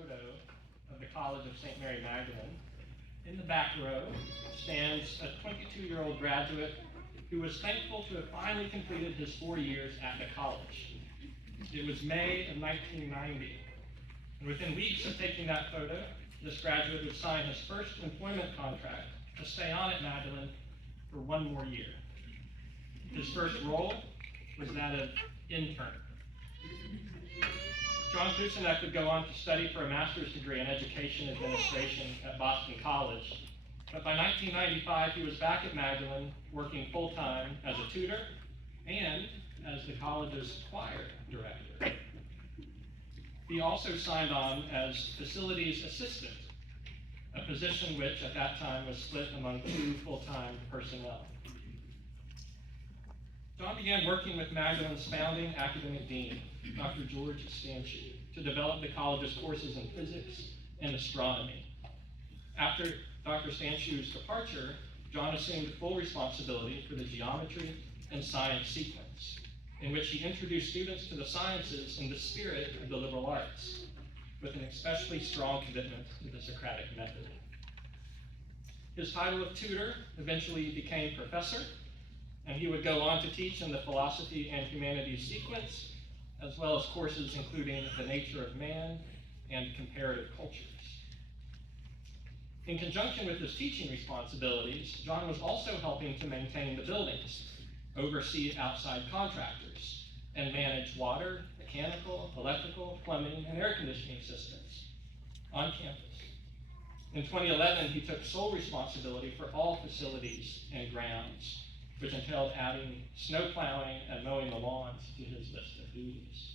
photo of the College of St. Mary Magdalen. In the back row stands a 22-year-old graduate who was thankful to have finally completed his 4 years at the college. It was May of 1990, and within weeks of taking that photo, this graduate would sign his first employment contract to stay on at Magdalen for 1 more year. His first role was that of intern. John Klucinec would go on to study for a master's degree in education administration at Boston College, but by 1995 he was back at Magdalen working full-time as a tutor and as the college's choir director. He also signed on as facilities assistant, a position which at that time was split among 2 full-time personnel. John began working with Magdalen's founding academic dean, Dr. George Stanchu, to develop the college's courses in physics and astronomy. After Dr. Stanchu's departure, John assumed full responsibility for the geometry and science sequence, in which he introduced students to the sciences in the spirit of the liberal arts, with an especially strong commitment to the Socratic method. His title of tutor eventually became professor, and he would go on to teach in the philosophy and humanities sequence, as well as courses including the nature of man and comparative cultures. In conjunction with his teaching responsibilities, John was also helping to maintain the buildings, oversee outside contractors, and manage water, mechanical, electrical, plumbing, and air conditioning systems on campus. In 2011, he took sole responsibility for all facilities and grounds, which entailed adding snow plowing and mowing the lawns to his list of duties.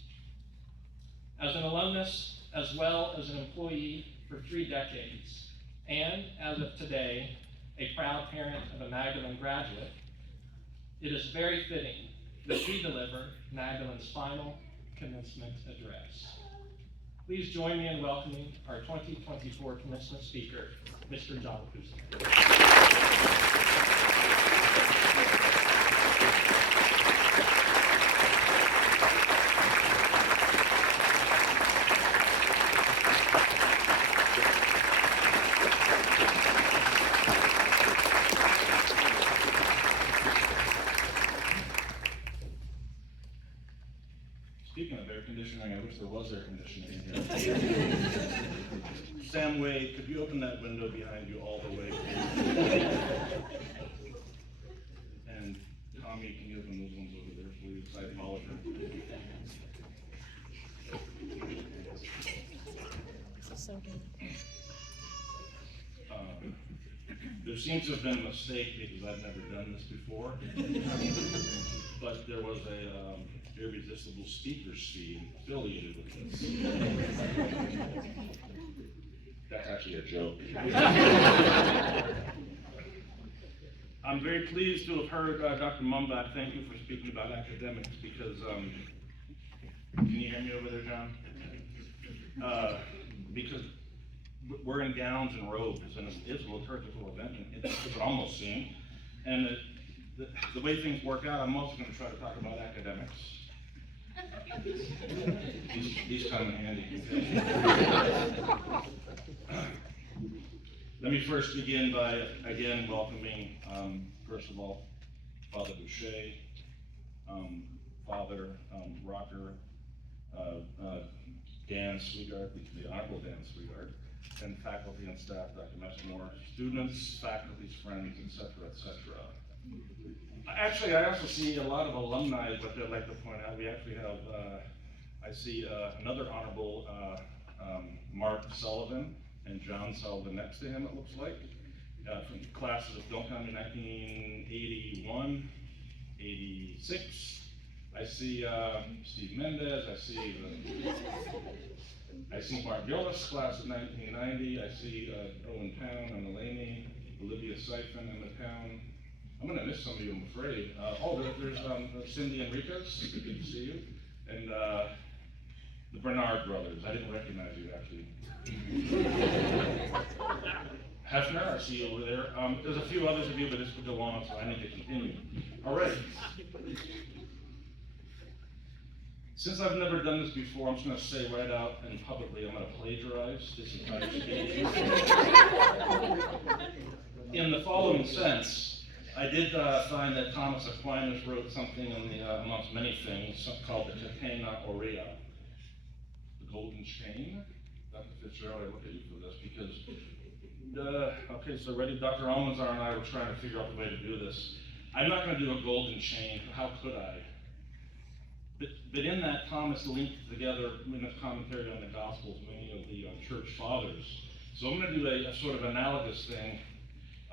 As an alumnus, as well as an employee for 3 decades, and as of today, a proud parent of a Magdalen graduate, it is very fitting that we deliver Magdalen's final commencement address. Please join me in welcoming our 2024 commencement speaker, Mr. John Klucinec. Speaking of air conditioning, I wish there was air conditioning in here. Sam Wade, could you open that window behind you all the way? And Tommy, can you open those ones over there, please? I apologize. There seems to have been a mistake because I've never done this before. But there was a irresistible speaker's fee affiliated with this. That's actually a joke. I'm very pleased to have heard Dr. Mumbach. Thank you for speaking about academics because, can you hear me over there, John? Because we're in gowns and robes, and it's a liturgical event, and it could almost seem. And the way things work out, I'm also going to try to talk about academics. These come in handy. Let me first begin by, again, welcoming, first of all, Father Boucher, Father Rocker, Dan Sweetheart, the Honorable Dan Sweetheart, and faculty and staff, Dr. Messamore, students, faculty, friends, etc., etc. Actually, I also see a lot of alumni, but I'd like to point out, we actually have, I see another Honorable Mark Sullivan and John Sullivan next to him, it looks like, from classes of, don't count me, 1981, 86. I see Steve Mendez, I see Mark Gillis, class of 1990. I see Owen Pound, Emma Laney, Olivia Siphon, Emma Pound. I'm going to miss some of you, I'm afraid. There's Cindy Enriquez, good to see you. And the Bernard brothers, I didn't recognize you actually. Hefner, I see you over there. There's a few others of you, but this would go on, so I need to continue. All right. Since I've never done this before, I'm just gonna say right out and publicly, I'm gonna plagiarize this entire speech. In the following sense, I did find that Thomas Aquinas wrote something in the, amongst many things, called the Catena Aurea, the golden chain. Dr. Fitzgerald, I look at you for this because, okay, so ready, Dr. Almanzar and I were trying to figure out the way to do this. I'm not gonna do a golden chain, how could I? But in that, Thomas linked together in his commentary on the Gospels many of the church fathers. So I'm going to do a sort of analogous thing,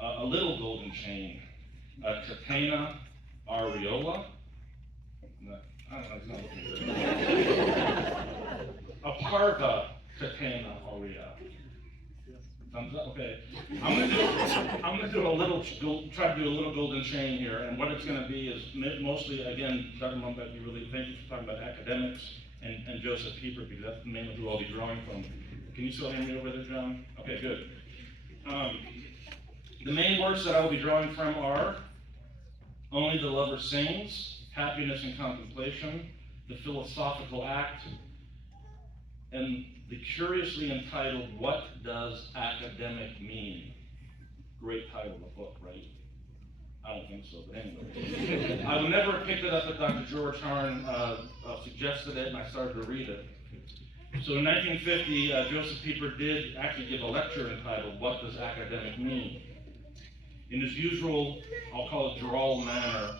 a little golden chain, Catena Aureola. No, I don't know, it's not looking good. A Parva Catena Aurea. Thumbs up, okay. I'm gonna do a little, try to do a little golden chain here, and what it's gonna be is mostly, again, Dr. Mumbeck, you really, thank you for talking about academics and Joseph Pieper, because that's mainly who I'll be drawing from. Can you still hear me over there, John? Okay, good. The main works that I will be drawing from are Only the Lover Sings, Happiness and Contemplation, The Philosophical Act, and the curiously entitled, What Does Academic Mean? Great title of the book, right? I don't think so, but anyway. I would never have picked it up if Dr. George Harn suggested it, and I started to read it. So in 1950, Joseph Pieper did actually give a lecture entitled, What Does Academic Mean? In his usual, I'll call it droll manner,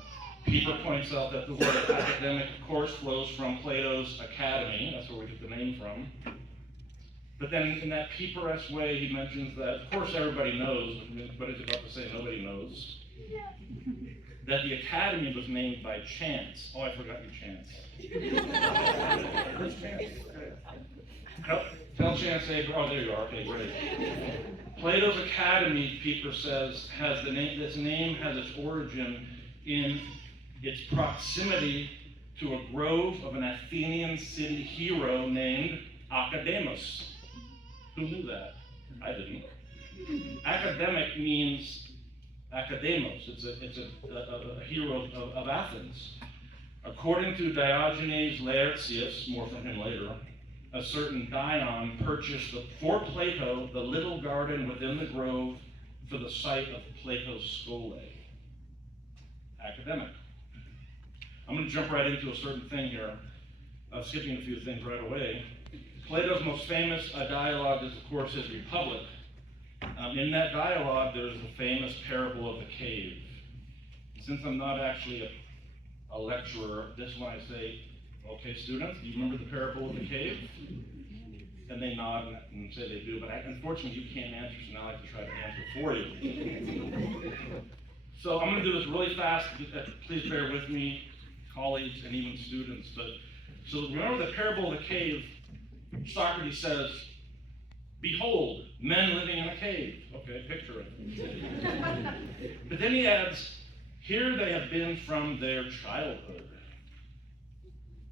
Pieper points out that the word academic, of course, flows from Plato's Academy, that's where we get the name from. But then in that Pieper-esque way, he mentions that, of course, everybody knows, but he's about to say nobody knows, that the Academy was named by chance. Oh, I forgot your chance. Where's Chance? Tell Chance, oh, there you are, okay, great. Plato's Academy, Pieper says, has the name, this name has its origin in its proximity to a grove of an Athenian city hero named Academus. Who knew that? I didn't. Academic means Academos. It's a hero of Athens. According to Diogenes Laertius, more from him later, a certain Dion purchased for Plato the little garden within the grove for the site of Plato's Scholae. Academic. I'm going to jump right into a certain thing here, skipping a few things right away. Plato's most famous dialogue is, of course, his Republic. In that dialogue, there's the famous parable of the cave. Since I'm not actually a lecturer, this is when I say, okay, students, do you remember the parable of the cave? And they nod and say they do, but unfortunately you can't answer, so now I have to try to answer for you. So I'm going to do this really fast. Please bear with me, colleagues and even students. But so remember the parable of the cave. Socrates says, behold, men living in a cave. Okay, picture it. But then he adds, here they have been from their childhood,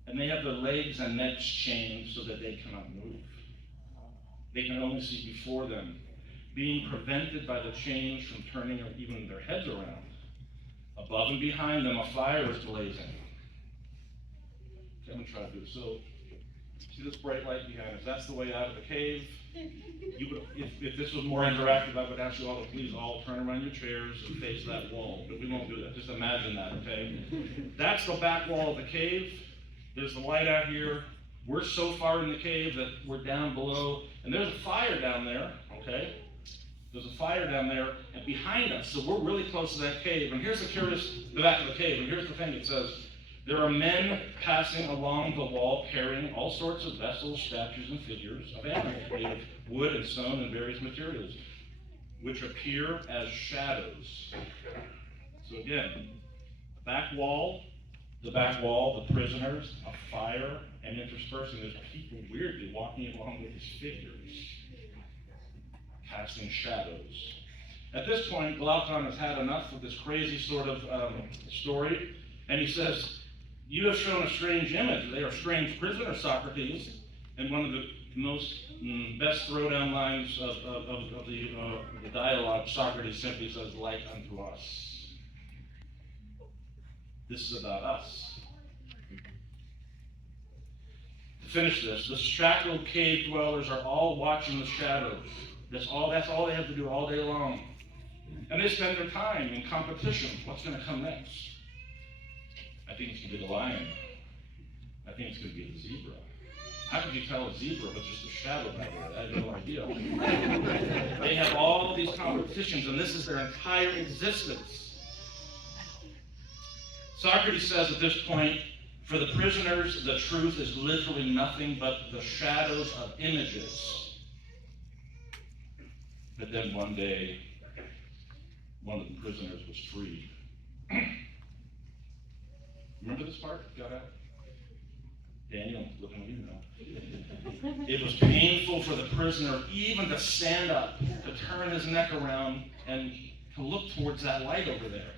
and they have their legs and necks chained so that they cannot move. They can only see before them, being prevented by the chains from turning even their heads around. Above and behind them, a fire is blazing. Okay, I'm going to try to do it. So, see this bright light behind us? That's the way out of the cave. If this was more interactive, I would ask you all to please all turn around your chairs and face that wall. But we won't do that. Just imagine that, okay? That's the back wall of the cave. There's the light out here. We're so far in the cave that we're down below. And there's a fire down there, okay? There's a fire down there and behind us. So we're really close to that cave. And here's the back of the cave. And here's the thing it says. There are men passing along the wall carrying all sorts of vessels, statues, and figures of animals made of wood and stone and various materials, which appear as shadows. So again, the back wall, the prisoners, a fire, and interspersing, there's people weirdly walking along with these figures, casting shadows. At this point, Glaucon has had enough of this crazy sort of story, and he says, you have shown a strange image. They are strange prisoners, Socrates. And one of the most best throwdown lines of the dialogue, Socrates simply says, like unto us. This is about us. finish this, the shackled cave dwellers are all watching the shadows. That's all they have to do all day long. And they spend their time in competition. What's going to come next? I think it's going to be the lion. I think it's going to be the zebra. How could you tell a zebra but just a shadow back there? I have no idea. They have all these competitions, and this is their entire existence. Socrates says at this point, for the prisoners, the truth is literally nothing but the shadows of images. But then one day, one of the prisoners was freed. Remember this part? Got out? Daniel, looking at you now. It was painful for the prisoner even to stand up, to turn his neck around, and to look towards that light over there.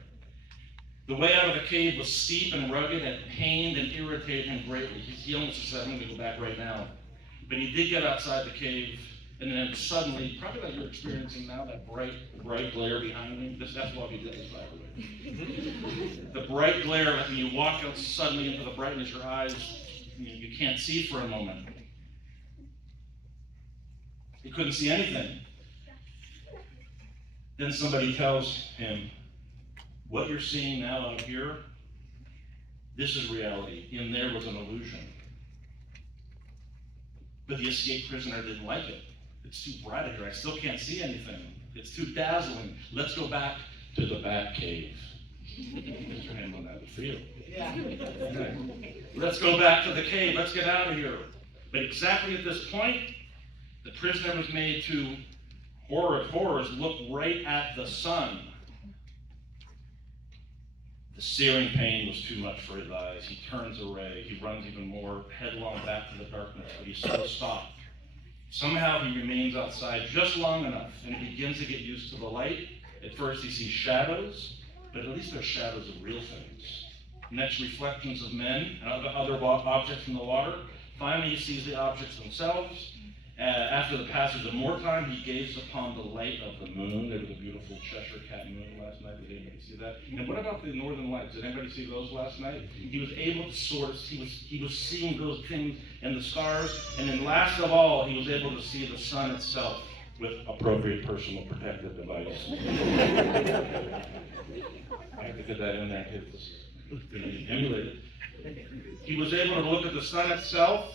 The way out of the cave was steep and rugged and pained and irritated him greatly. He almost said, I'm going to go back right now. But he did get outside the cave, and then suddenly, probably like you're experiencing now, that bright glare behind him. That's why he did this, by the way. The bright glare, like when you walk out suddenly into the brightness, your eyes, you can't see for a moment. He couldn't see anything. Then somebody tells him, what you're seeing now out here, this is reality. In there was an illusion. But the escaped prisoner didn't like it. It's too bright out here. I still can't see anything. It's too dazzling. Let's go back to the bat cave. Put your hand on that feel. Yeah. Okay. Let's go back to the cave. Let's get out of here. But exactly at this point, the prisoner was made to, horror of horrors, look right at the sun. The searing pain was too much for his eyes. He turns away. He runs even more headlong back to the darkness, but he's still stopped. Somehow he remains outside just long enough, and he begins to get used to the light. At first he sees shadows, but at least they're shadows of real things. Next, reflections of men and other objects in the water. Finally, he sees the objects themselves. After the passage of more time, he gazed upon the light of the moon. There was a beautiful Cheshire cat moon last night. Did anybody see that? And what about the northern lights? Did anybody see those last night? He was able to sort of, he was seeing those things and the stars. And then last of all, he was able to see the sun itself with appropriate personal protective device. I have to get that in there because it's going to be emulated. He was able to look at the sun itself.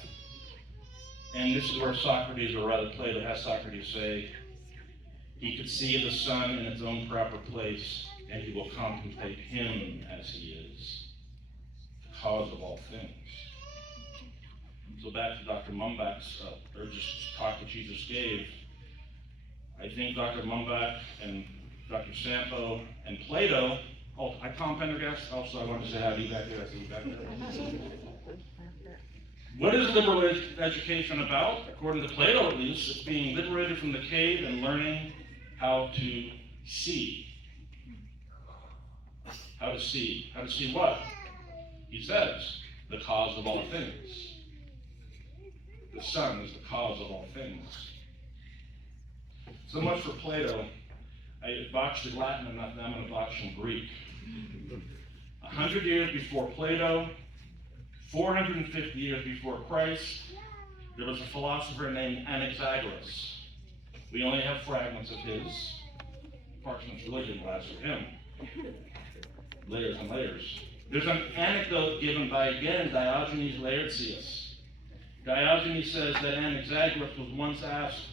And this is where Socrates, or rather Plato, has Socrates say, he could see the sun in its own proper place, and he will contemplate him as he is, the cause of all things. So back to Dr. Mumbach's talk that Jesus gave. I think Dr. Mumbach and Dr. Sampo and Plato, Tom Pendergast, also I want to say hi to you back there. I see you back there. What is liberal education about? According to Plato, at least, it's being liberated from the cave and learning how to see. How to see. How to see what? He says, the cause of all things. The sun is the cause of all things. So much for Plato. I botched the Latin enough, now I'm going to botch some Greek. 100 years before Plato, 450 years before Christ, there was a philosopher named Anaxagoras. We only have fragments of his. Parchment's really didn't last for him. Layers and layers. There's an anecdote given by, again, Diogenes Laertius. Diogenes says that Anaxagoras was once asked,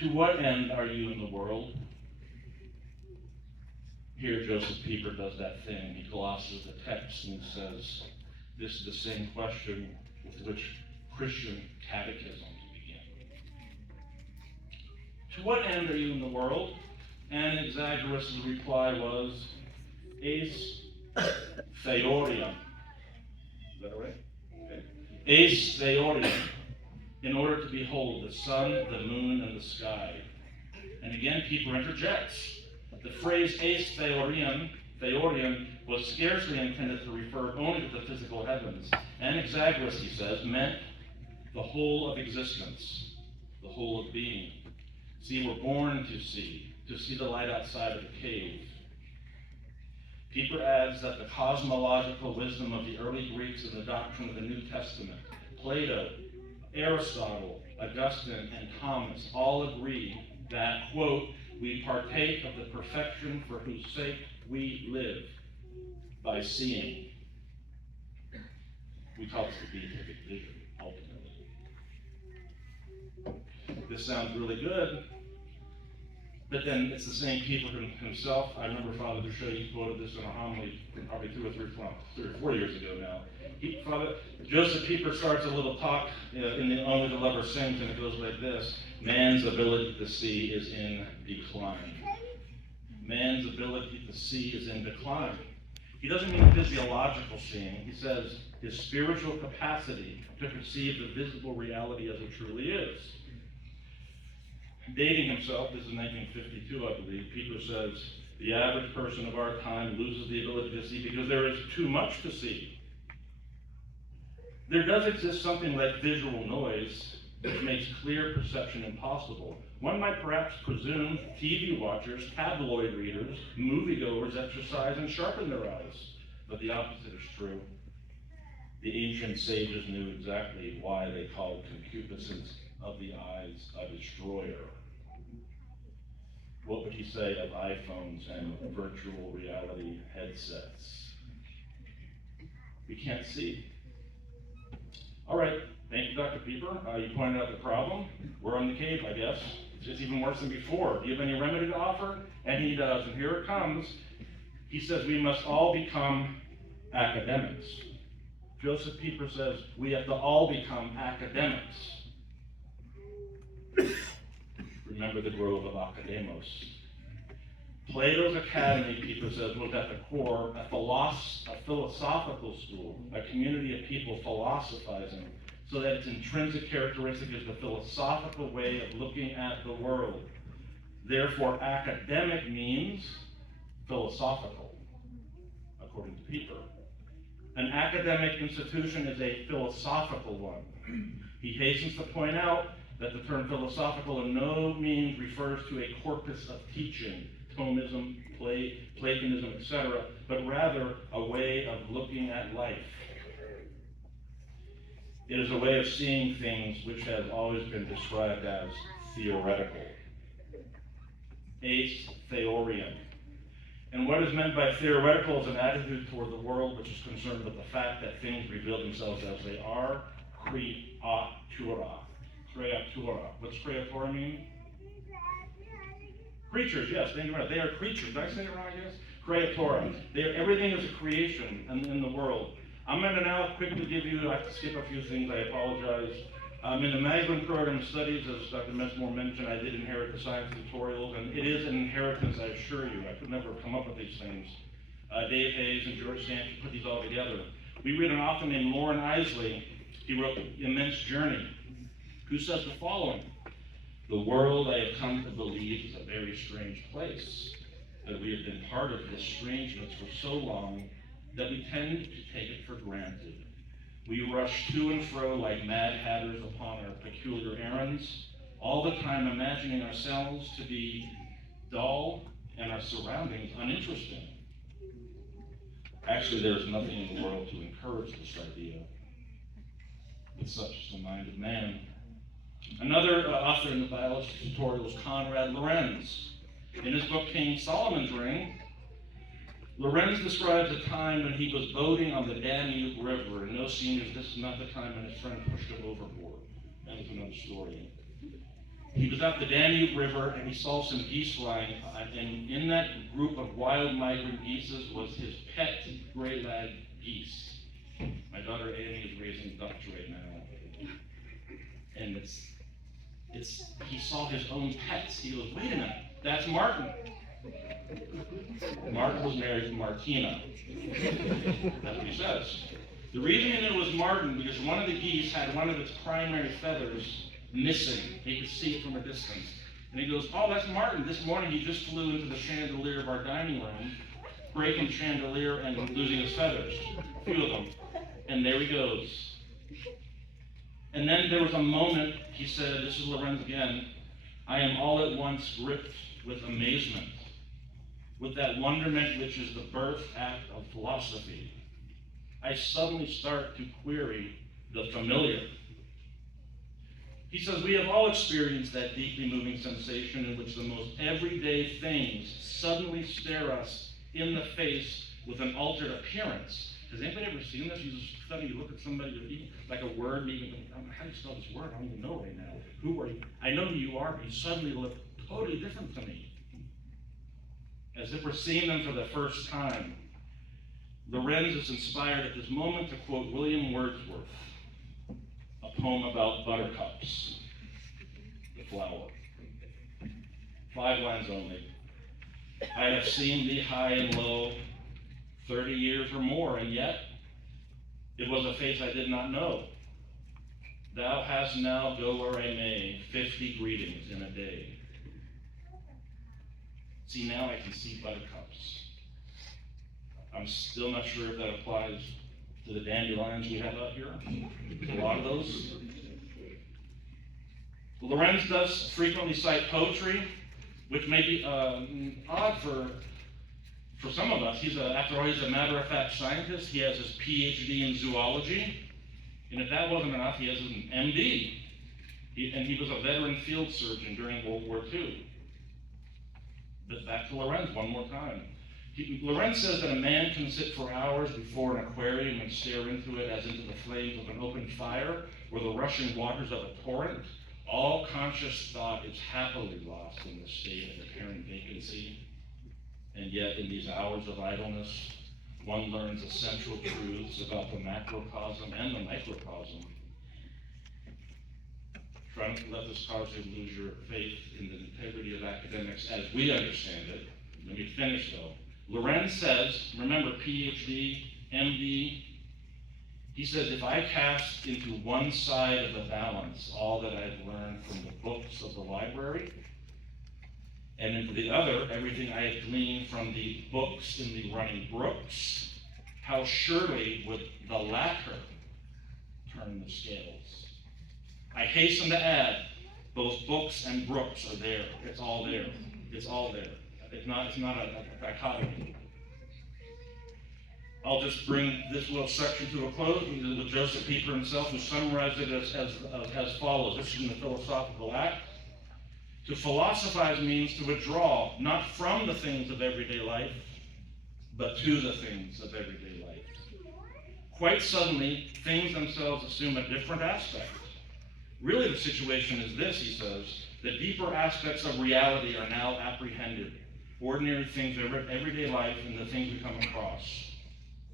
to what end are you in the world? Here Joseph Pieper does that thing. He glosses the text and says, this is the same question with which Christian catechisms begin. To what end are you in the world? Anaxagoras' reply was, eis theoriam. Is that all right? Okay. Eis theoriam. In order to behold the sun, the moon, and the sky. And again, Pieper interjects. The phrase eis theoriam was scarcely intended to refer only to the physical heavens. Anaxagoras, he says, meant the whole of existence, the whole of being. See, we're born to see the light outside of the cave. Pieper adds that the cosmological wisdom of the early Greeks and the doctrine of the New Testament Plato, Aristotle, Augustine, and Thomas all agree that, quote, we partake of the perfection for whose sake we live, by seeing. We call this the beatific vision, ultimately. This sounds really good, but then it's the same Pieper himself. I remember Father Duchesne quoted this in a homily probably 3 or 4 years ago now. Joseph Pieper starts a little talk in the Only the Lover Sings, and it goes like this: man's ability to see is in decline. Man's ability to see is in decline. He doesn't mean physiological seeing. He says his spiritual capacity to perceive the visible reality as it truly is. Dating himself, this is 1952, I believe, Pieper says, the average person of our time loses the ability to see because there is too much to see. There does exist something like visual noise which makes clear perception impossible. One might perhaps presume TV watchers, tabloid readers, moviegoers exercise and sharpen their eyes, but the opposite is true. The ancient sages knew exactly why they called concupiscence of the eyes a destroyer. What would he say of iPhones and virtual reality headsets? We can't see. All right, thank you, Dr. Pieper. You pointed out the problem. We're on the cave, I guess. It's even worse than before. Do you have any remedy to offer? And he does, and here it comes. He says we must all become academics. Joseph Pieper says we have to all become academics. Remember the grove of Academos. Plato's Academy, Pieper says, was at the core a philosophical school, a community of people philosophizing, so that its intrinsic characteristic is the philosophical way of looking at the world. Therefore, academic means philosophical, according to Pieper. An academic institution is a philosophical one. He hastens to point out that the term philosophical in no means refers to a corpus of teaching, Thomism, Platonism, etc., but rather a way of looking at life. It is a way of seeing things which has always been described as theoretical. Ace theorium. And what is meant by theoretical is an attitude toward the world which is concerned with the fact that things reveal themselves as they are, creatura. Creatura. What's creatura mean? Creatures, yes, thank you very much. They are creatures. Did I say it wrong, I guess? Creatura. Everything is a creation in the world. I'm going to now quickly give you, I have to skip a few things, I apologize. In the Magdalen program of studies, as Dr. Messmore mentioned, I did inherit the science tutorials, and it is an inheritance, I assure you. I could never have come up with these things. Dave Hayes and George Sanchez put these all together. We read an author named Lauren Isley. He wrote Immense Journey, who says the following: the world I have come to believe is a very strange place, that we have been part of this strangeness for so long that we tend to take it for granted. We rush to and fro like mad hatters upon our peculiar errands, all the time imagining ourselves to be dull and our surroundings uninteresting. Actually, there is nothing in the world to encourage this idea, but such is the mind of man. Another author in the biology tutorial is Konrad Lorenz. In his book King Solomon's Ring, Lorenz describes a time when he was boating on the Danube River, and no seniors, this is not the time when his friend pushed him overboard. That is another story. He was at the Danube River and he saw some geese flying, and in that group of wild migrant geese was his pet gray lag geese. My daughter Amy is raising ducks right now. And he saw his own pets. He goes, wait a minute, that's Martin. Martin was married to Martina. That's what he says. The reason he knew it was Martin because one of the geese had one of its primary feathers missing. He could see it from a distance. And he goes, oh, that's Martin. This morning he just flew into the chandelier of our dining room, breaking chandelier and losing his feathers. A few of them. And there he goes. And then there was a moment, he said, this is Lorenz again, I am all at once gripped with amazement, with that wonderment which is the birth act of philosophy. I suddenly start to query the familiar. He says, we have all experienced that deeply moving sensation in which the most everyday things suddenly stare us in the face with an altered appearance. Has anybody ever seen this? You just suddenly look at somebody, like a word, and even, how do you spell this word? I don't even know right now. Who are you? I know who you are, but you suddenly look totally different to me. As if we're seeing them for the first time. Lorenz is inspired at this moment to quote William Wordsworth, a poem about buttercups, the flower. 5 lines only. I have seen thee high and low, 30 years or more, and yet it was a face I did not know. Thou hast now, go where I may, 50 greetings in a day. See, now I can see buttercups. I'm still not sure if that applies to the dandelions we have out here. A lot of those. Lorenz does frequently cite poetry, which may be odd for some of us. After all, he's a matter-of-fact scientist. He has his PhD in zoology. And if that wasn't enough, he has an MD. And he was a veteran field surgeon during World War II. But back to Lorenz one more time. Lorenz says that a man can sit for hours before an aquarium and stare into it as into the flames of an open fire or the rushing waters of a torrent. All conscious thought is happily lost in the state of apparent vacancy. And yet, in these hours of idleness, one learns essential truths about the macrocosm and the microcosm. Try not to let this cause you to lose your faith in the integrity of academics as we understand it. Let me finish, though. Lorenz says, remember, PhD, MD, he says, if I cast into one side of the balance all that I've learned from the books of the library, and into the other, everything I have gleaned from the books in the running brooks, how surely would the latter turn the scales? I hasten to add, both books and brooks are there. It's all there. It's all there. It's not a dichotomy. I'll just bring this little section to a close with Joseph Pieper himself, who summarized it as follows. This is in the Philosophical Act. To philosophize means to withdraw, not from the things of everyday life, but to the things of everyday life. Quite suddenly, things themselves assume a different aspect. Really, the situation is this, he says, the deeper aspects of reality are now apprehended. Ordinary things of everyday life and the things we come across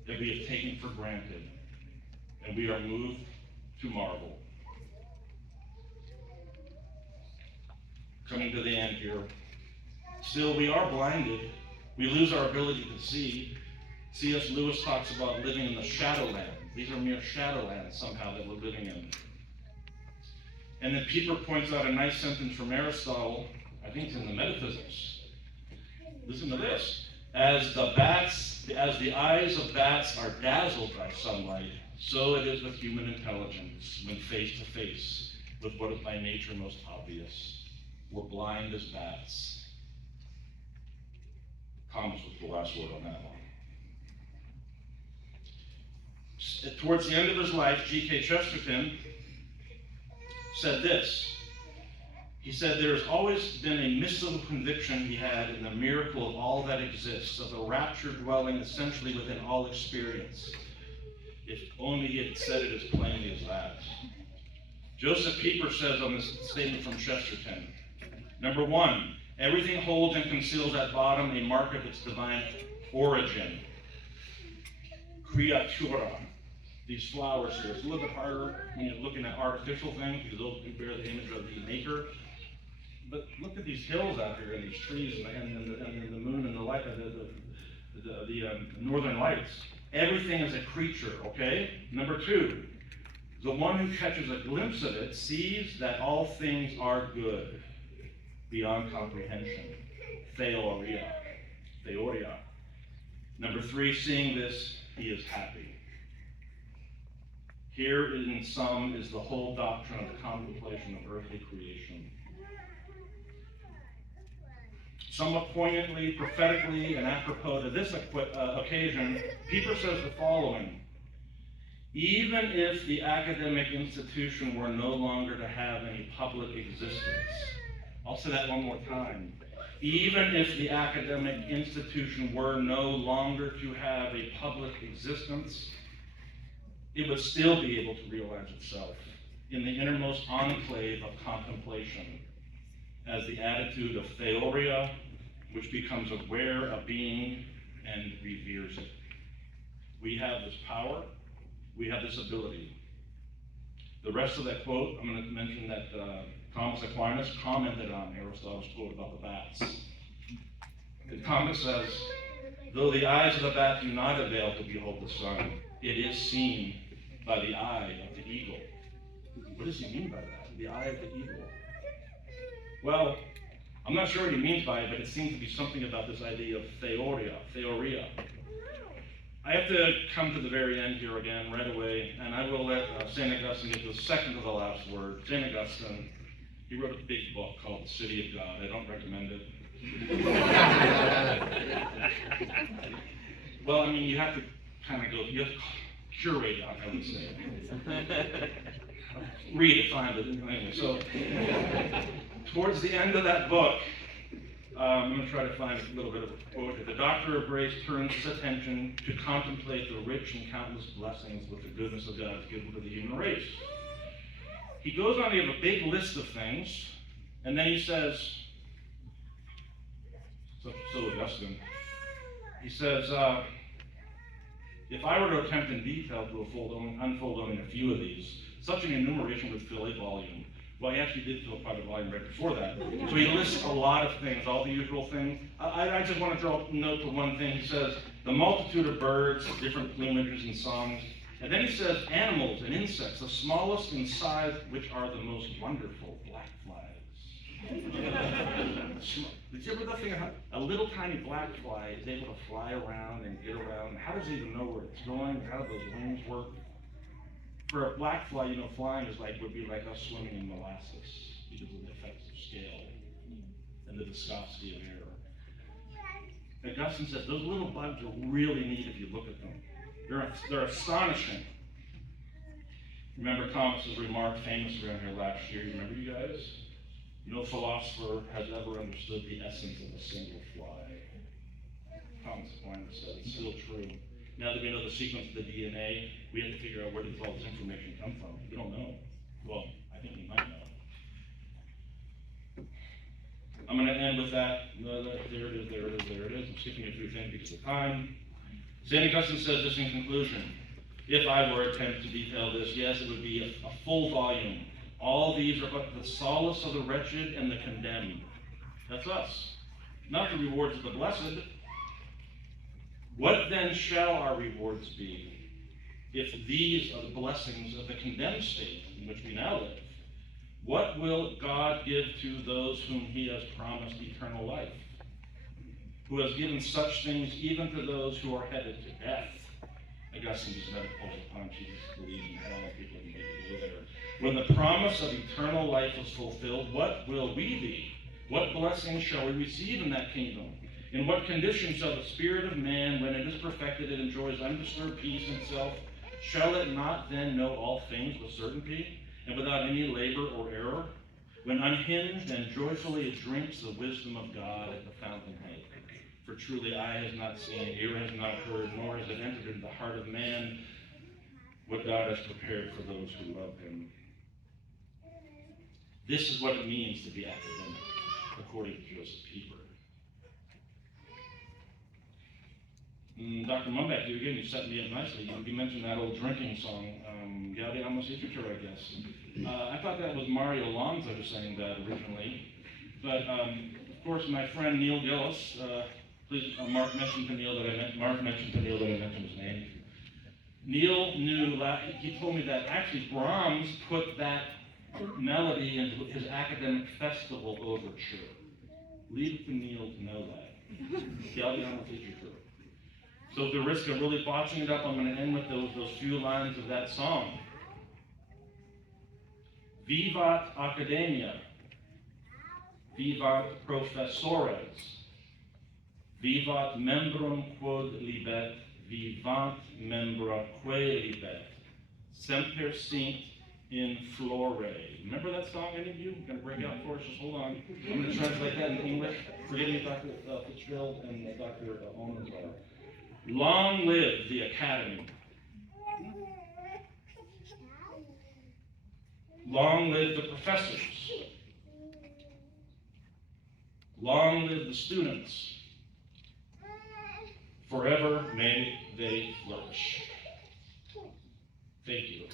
that we have taken for granted, and we are moved to marvel. Coming to the end here. Still, we are blinded. We lose our ability to see. C.S. Lewis talks about living in the shadowland. These are mere shadowlands somehow that we're living in. And then Pieper points out a nice sentence from Aristotle, I think it's in the Metaphysics. Listen to this. As the eyes of bats are dazzled by sunlight, so it is with human intelligence when face to face with what is by nature most obvious. We're blind as bats. Thomas was the last word on that one. Towards the end of his life, G.K. Chesterton said this. He said, there has always been a mystical conviction he had in the miracle of all that exists, of the rapture dwelling essentially within all experience. If only he had said it as plainly as that. Joseph Pieper says on this statement from Chesterton, number 1, everything holds and conceals at bottom a mark of its divine origin. Creatura. These flowers here, it's a little bit harder when you're looking at artificial things because those do bear the image of the maker. But look at these hills out here and these trees and the moon and the light, the northern lights. Everything is a creature, okay? Number 2, the one who catches a glimpse of it sees that all things are good, beyond comprehension. Theoria. Number 3, seeing this, he is happy. Here in sum is the whole doctrine of the contemplation of earthly creation. Somewhat poignantly, prophetically, and apropos to this occasion, Pieper says the following. Even if the academic institution were no longer to have any public existence. I'll say that one more time. Even if the academic institution were no longer to have a public existence, it would still be able to realize itself in the innermost enclave of contemplation as the attitude of theoria, which becomes aware of being and reveres it. We have this power, we have this ability. The rest of that quote, I'm going to mention that Thomas Aquinas commented on Aristotle's quote about the bats. And Thomas says, though the eyes of the bat do not avail to behold the sun, it is seen by the eye of the eagle. What does he mean by that? The eye of the eagle. Well, I'm not sure what he means by it, but it seems to be something about this idea of theoria. I have to come to the very end here again right away, and I will let St. Augustine get the second to the last word. St. Augustine, he wrote a big book called The City of God. I don't recommend it. Well, I mean, you have to kind of go, you have to curate it, I would say. Read it, find it, anyway. So, towards the end of that book, I'm going to try to find a little bit of a quote here. The Doctor of Grace turns his attention to contemplate the rich and countless blessings with the goodness of God given to the human race. He goes on to give a big list of things, and then he says, so Augustine, he says, if I were to attempt in detail to unfold only a few of these, such an enumeration would fill a volume. Well, he actually did fill quite a volume right before that. So he lists a lot of things, all the usual things. I just want to draw note to one thing. He says, the multitude of birds, different plumages and songs. And then he says, animals and insects, the smallest in size, which are the most wonderful, black flies. Did you ever think of how a little tiny black fly is able to fly around and get around? How does it even know where it's going? How do those wings work? For a black fly, flying would be like us swimming in molasses because of the effects of scale and the viscosity of air. Augustine says those little bugs are really neat if you look at them. They're astonishing. Remember Thomas's remark, famous around here last year. You remember, you guys? No philosopher has ever understood the essence of a single fly. Thomas Aquinas said it's still true. Now that we know the sequence of the DNA, we have to figure out where does all this information come from. We don't know. Well, I think we might know. I'm going to end with that. There it is. I'm skipping a few things because of time. St. Augustine says this in conclusion. If I were to attempt to detail this, yes, it would be a full volume. All these are but the solace of the wretched and the condemned. That's us. Not the rewards of the blessed. What then shall our rewards be if these are the blessings of the condemned state in which we now live? What will God give to those whom he has promised eternal life? Who has given such things even to those who are headed to death? Augustine just never pulls upon Jesus believes in hell and people can maybe go there. When the promise of eternal life is fulfilled, what will we be? What blessings shall we receive in that kingdom? In what condition shall the spirit of man, when it is perfected, it enjoys undisturbed peace in self? Shall it not then know all things with certainty, and without any labor or error? When unhinged and joyfully it drinks the wisdom of God at the fountainhead. For truly eye has not seen, ear has not heard, nor has it entered into the heart of man what God has prepared for those who love him. This is what it means to be academic, according to Joseph Pieper. Dr. Mumbeck, you set me up nicely. You mentioned that old drinking song, Gaudiamus Igitur, I guess. I thought that was Mario Alonso who sang that originally. But, of course, my friend Neil Gillis, Mark mentioned to Neil that I mentioned his name. Neil knew, he told me that actually Brahms put that melody into his academic festival overture. Leave it to Neil to know that. Gaudiamus Igitur. So at the risk of really botching it up, I'm going to end with those few lines of that song. Vivat Academia, vivat professores, vivat membrum quod libet, vivant membra quae libet, Semper Sint in Flore. Remember that song, any of you? Gonna break out for us? Just hold on. I'm gonna translate that in English. Forgive me, Dr. Fitzgerald and Dr. Owen as well. Long live the Academy. Long live the professors. Long live the students. Forever may they flourish. Thank you.